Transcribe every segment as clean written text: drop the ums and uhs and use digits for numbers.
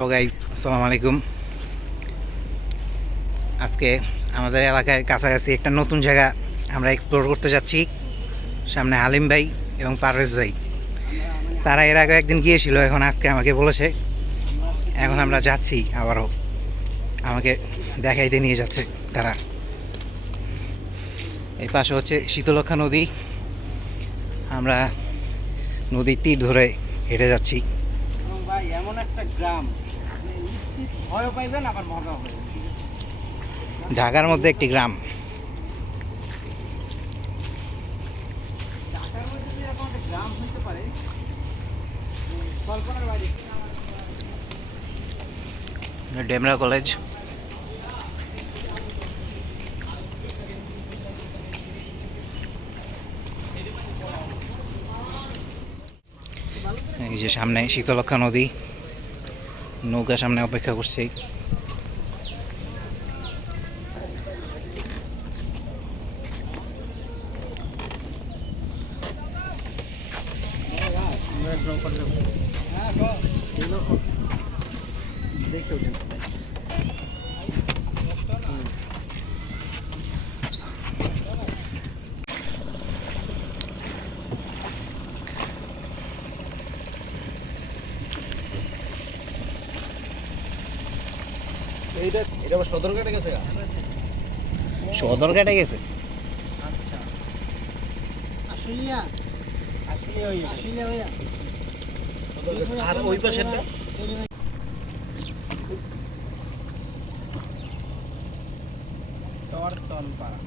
তো গাইস আসসালামু আলাইকুম। আজকে আমাদের এলাকার কাছাকাছি একটা নতুন জায়গা আমরা এক্সপ্লোর করতে যাচ্ছি। সামনে হালিম ভাই এবং পারভেজ ভাই, তারা এর আগে একদিন গিয়েছিল, এখন আজকে আমাকে বলেছে, এখন আমরা যাচ্ছি আবারও, আমাকে দেখাইতে নিয়ে যাচ্ছে তারা। এই পাশে হচ্ছে শীতলক্ষা নদী, আমরা নদীর তীর ধরে হেঁটে যাচ্ছি। ভাই এমন একটা গ্রাম, ভয় পাইবেন আবার মজা হবে। ঢাকার মধ্যে একটি গ্রাম। ঢাকার মধ্যে যদি এরকম একটা গ্রাম হইতে পারে, কল্পনার বাইরে। ডেমরা কলেজ। এই যে সামনে শীতলক্ষা নদী, নৌকা সামনে অপেক্ষা করছে। দেখে ওঠেন। এটা আবার সদরঘাটে গেছে। সদরঘাটে গেছে। আচ্ছা, আশুলিয়া আশুলিয়া ভাইয়া। আর ওই পাশেরটা চরচনপাড়া,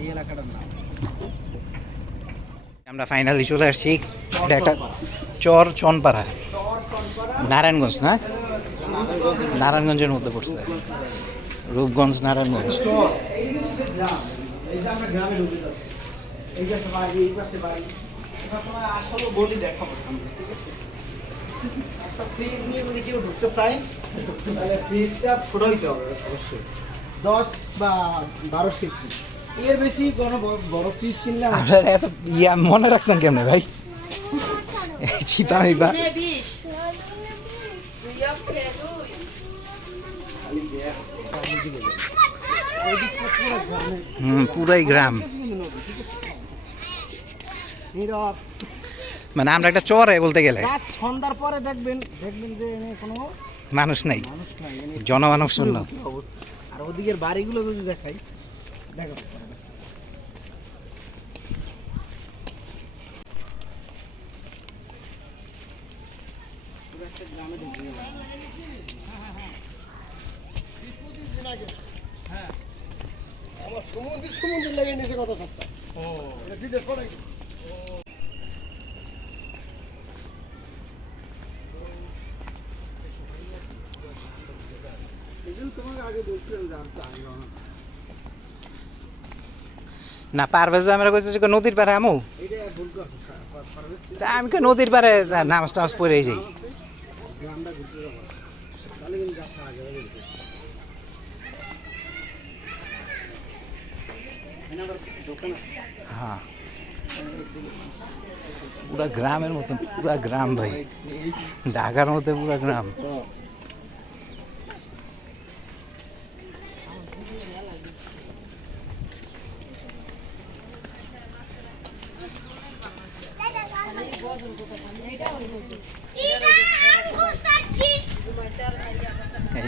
এই এলাকাটার নাম। আমরা ফাইনালি চলে আসছি। এটা একটা চর চনপাড়া, নারায়ণগঞ্জ না, নারায়ণগঞ্জের মধ্যে পড়ছে, রূপগঞ্জ নারায়ণগঞ্জ। এই যে আমরা গ্রামে ঢুকে যাচ্ছি, এই যে বাড়ি, এই পাশে বাড়ি। এবার তোমার আসলে বলি দেখাবো সামনে, ঠিক আছে? একটা ফ্রিজ নিয়ে যদি কেউ ঢুকতে চায়, তাহলে ফ্রিজটা ছোট হইতে হবে অবশ্যই, 10 বা 12 সিফটি। এর বেশি কোনো বড় ফ্রিজ কিনলে আপনারা এত মনে রাখছেন কেমনে ভাই? চিপা মিপা পুরাই গ্রাম, মানে আমরা একটা চরে বলতে গেলে। সন্ধ্যার পরে দেখবেন যে এনে কোনো মানুষ নাই, মানুষ নাই, জনমানব শূন্য অবস্থা। আর ওদিকের বাড়িগুলো যদি দেখাই, দেখো আমার সমুদ্র লেগে নিয়েছে কত সপ্তাহ। বিদেশ পড়াই তোমাকে আগে বলছিলাম জানতে না। পারভেজ আমরা কইছি যে নদীর পাড়ে আমু, তা আমি কই নদীর পাড়ে নামাজ টামাজ পড়ে যাই। গ্রামটা ঘুরতে যাবো, তাহলে কিন্তু যাত্রা আগে দোকান আছে। হ্যাঁ, পুরা গ্রামের মতন, পুরা গ্রাম ভাই, ঢাকার মধ্যে পুরা গ্রাম।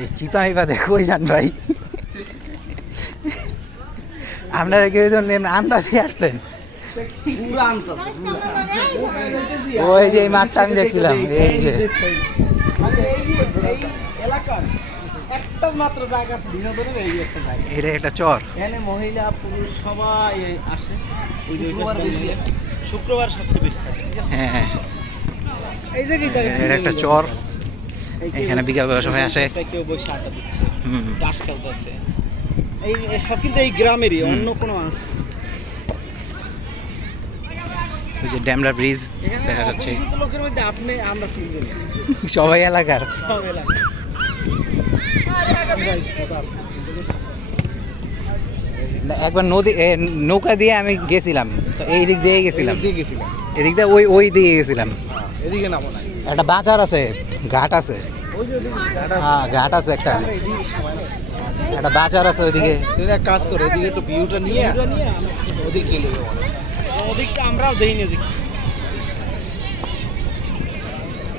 এই চিপা মিপা দেখো যান ভাই, আপনারা কেউ আন্দাজে আসছেন? ওই যে এই মাঠটা আমি দেখছিলাম, এই যে এলাকার একটা মাত্র জায়গা আছে বিনোদনের, এই একটা জায়গা। এটা একটা চর, এখানে মহিলা পুরুষ সবাই আসে। ওই যে শুক্রবার সবচেয়ে বেশি থাকে, ঠিক আছে? হ্যাঁ, এই যে এটা একটা চর, এখানে বিকালবেলা সবাই আসে, কেউ বসে আড্ডা দিচ্ছে, হুম। তাস খেলতেছে। এই সব কিন্তু এই গ্রামেরই, অন্য কোনো মানুষ। ওই যে ডেমরা ব্রিজ দেখা যাচ্ছে, লোকের মধ্যে আপনি আমরা তিনজন, সবাই এলাকার। সব এলাকা। একবার নদী নৌকা দিয়ে আমি গেছিলাম, তো এই দিক দিয়ে গেছিলাম, গেছিলাম এদিক দিয়ে ওই দিকে গেছিলাম। এদিকে নামো না, একটা বাজার আছে, ঘাট আছে। হ্যাঁ ঘাট আছে একটা, একটা বাজার আছে ওইদিকে। তুমি এক কাজ করো, এদিকে একটু ভিউটা নিয়ে ওদিক চলে যাবো। ওদিকটা আমরাও দেই না।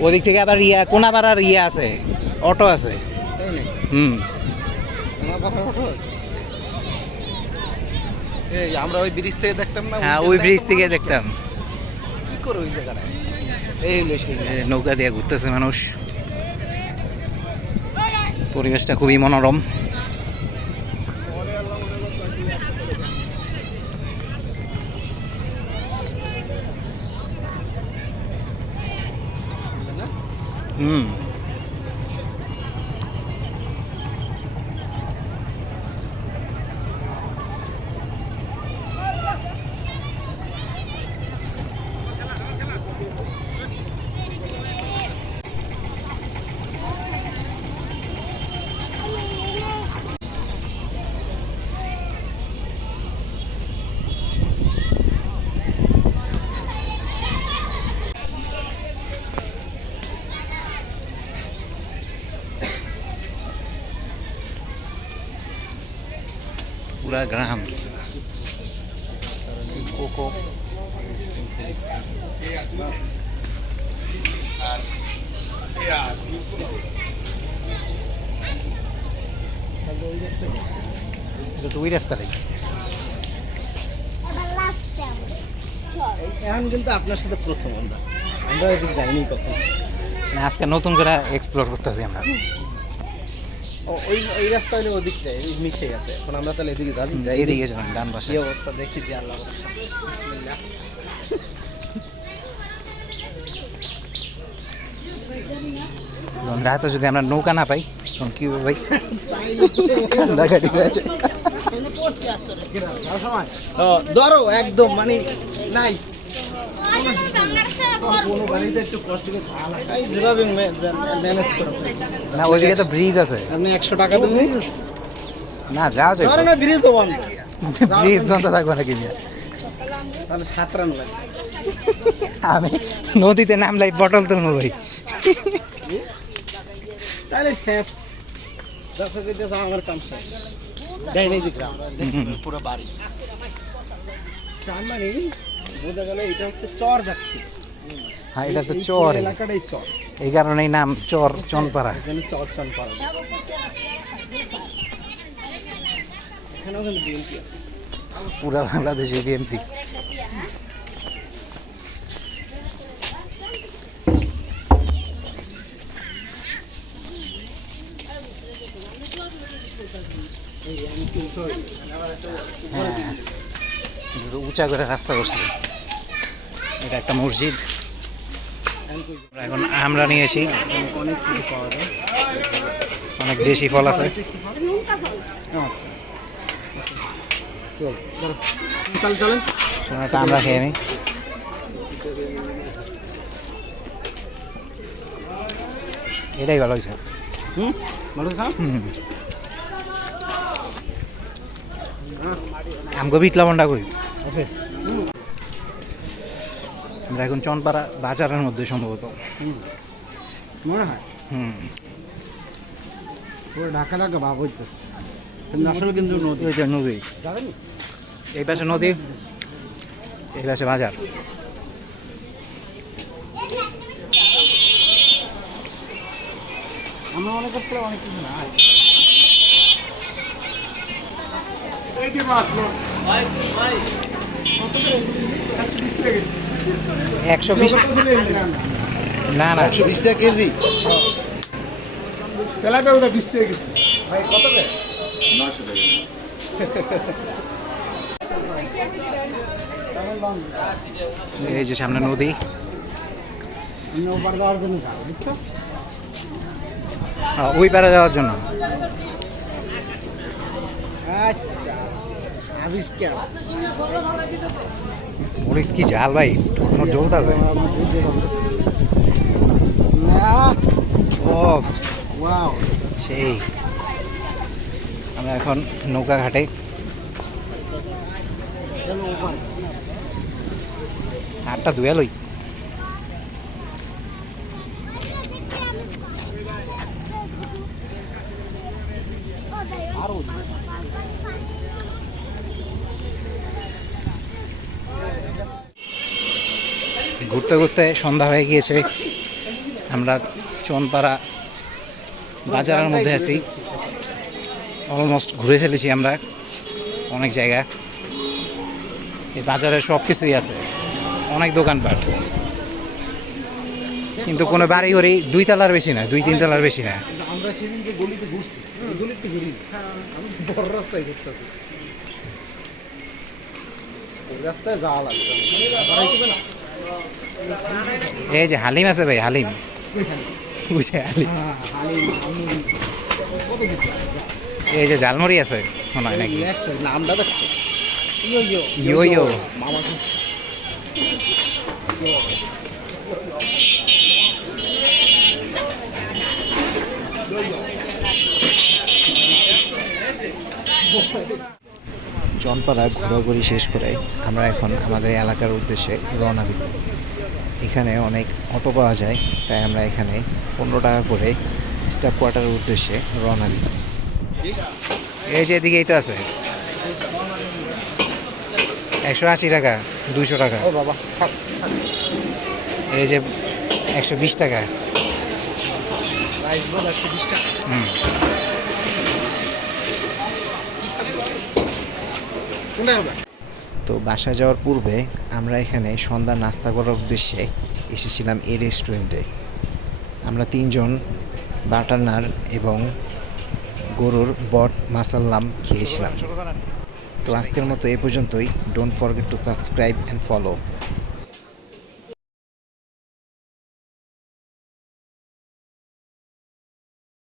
ওদিক থেকে আবার কোনাপাড়ার আছে, অটো আছে। হুম, এই আমরা ওই ব্রিজ থেকে দেখতাম না? হ্যাঁ ওই ব্রিজ থেকে দেখতাম। কি করে ওই জায়গাটা? এই হলো সেই যে নৌকা দিয়ে ঘুরতেছে মানুষ, পরিবেশটা খুবই মনোরম। হুম, পুরা গ্রাম। কোকো এটা তো ওই রাস্তা থেকে। এখন কিন্তু আপনার সাথে প্রথম আমরা এদিকে যাইনি কখন। মানে আজকে নতুন করে এক্সপ্লোর করতেছি আমরা। ওই ওই রাস্তা হলে ওদিকটাই মিশে গেছে। এখন আমরা তাহলে এদিকে যাই। এদিকে যাবেন ডান পাশে। কি অবস্থা দেখি দিয়ে আল্লাহ বিসমিল্লাহ। রাতে যদি আমরা নৌকা না পাই তখন কি হবে ভাই? কান্দাকাটি হয়েছে। ধরো একদম মানে নাই কোনো গাড়িতে একটু কষ্ট করে যেভাবে ম্যানেজ করো। না ওইদিকে তো ব্রিজ আছে। আপনি 100 টাকা দেবেন না যাওয়া যায় না, ব্রিজ হবান ব্রিজ যন্ত্র থাকবো নাকি নিয়ে। তাহলে 7 রান লাগে। আমি নদীতে নামলাই বটল তুলবো ভাই। তাহলে শেষ দর্শকের দেশ আমার কাম শেষ। দেয় নেই যে গ্রাম পুরো বাড়ি তার মানে বোঝা গেল এটা হচ্ছে চর যাচ্ছে। হ্যাঁ এটা তো চর, এলাকাটাই চর, এই কারণেই নাম চর চনপাড়া। এখানে চর চনপাড়া। এখানেও কিন্তু বিএনপি আছে। পুরা বাংলাদেশে বিএমপি। উঁচা করে রাস্তা করছে। এটা একটা মসজিদ। এখন আমরা নিয়েছি অনেক কিছু পাওয়া যায়। অনেক দেশি ফল আছে। আচ্ছা চল তাহলে চলেন সোনাটা আমরা খেয়ে নিই। এটাই ভালো হয়েছে। ভালো খাও। আমগো বিট লবণটা করি। আছে আমরা এখন চনপাড়া বাজারের মধ্যে সম্ভবত। মনে হয় পুরো ঢাকা ঢাকা ভাব হইতো, কিন্তু আসলে কিন্তু নদী। ওই যে নদী, যাবেন এই পাশে নদী, এই পাশে বাজার। আমরা মনে করছিলাম অনেক কিছু না। 120 না না 120 টাকা কেজি। তেলাপিয়া ওটা 20 টাকা কেজি। ভাই কত করে? 900 টাকা। এই যে সামনে নদী। ওপার যাওয়ার জন্য যাও, বুঝছো? ওই পারে যাওয়ার জন্য। আচ্ছা আবিষ্কার মরিচ কি ঝাল ভাই, ঠোঁট জ্বলতে আছে। ও ওয়াও সেই। আমরা এখন নৌকা ঘাটে। হাতটা ধুয়ে লই। আরো ঘুরতে ঘুরতে সন্ধ্যা হয়ে গিয়েছে, আমরা চনপাড়া বাজারের মধ্যে আছি। অলমোস্ট ঘুরে ফেলেছি আমরা অনেক জায়গা। এই বাজারে সব কিছুই আছে, অনেক দোকানপাট, কিন্তু কোনো বাড়ি ঘড়ি 2 তলার বেশি না, 2-3 তলার বেশি না। আমরা সেদিন যে গলিতে ঘুরছি ওই গলিতে ঘুরি আমি বড় রাস্তায় ঘুরতেছি, ওই রাস্তায় যাওয়া লাগবে। এই যে হালিম আছে ভাই, হালিম বুঝে হালিম। এই যে ঝালমুড়ি আছে মনে হয় নাকি, নামটা দেখছো? ইয়ো ইয়ো। মামা চনপাড়া ঘোরাঘুরি শেষ করে আমরা এখন আমাদের এলাকার উদ্দেশ্যে রওনা দিব। এখানে অনেক অটো পাওয়া যায়, তাই আমরা এখানে 15 টাকা করে স্টাফ কোয়ার্টারের উদ্দেশ্যে রওনা দিব। এই যে এদিকেই তো আছে, 180 টাকা, 200 টাকা। ও বাবা থাক। এই যে 120 টাকা। রাইস বল 120 টাকা। হুম। কোনটা হবে? তো বাসা যাওয়ার পূর্বে আমরা এখানে সন্ধ্যার নাস্তা করার উদ্দেশ্যে এসেছিলাম এই রেস্টুরেন্টে। আমরা 3 জন বাটার নান এবং গরুর বট মাসাল্লাম খেয়েছিলাম। তো আজকের মতো এই পর্যন্তই। Don't forget to subscribe and follow.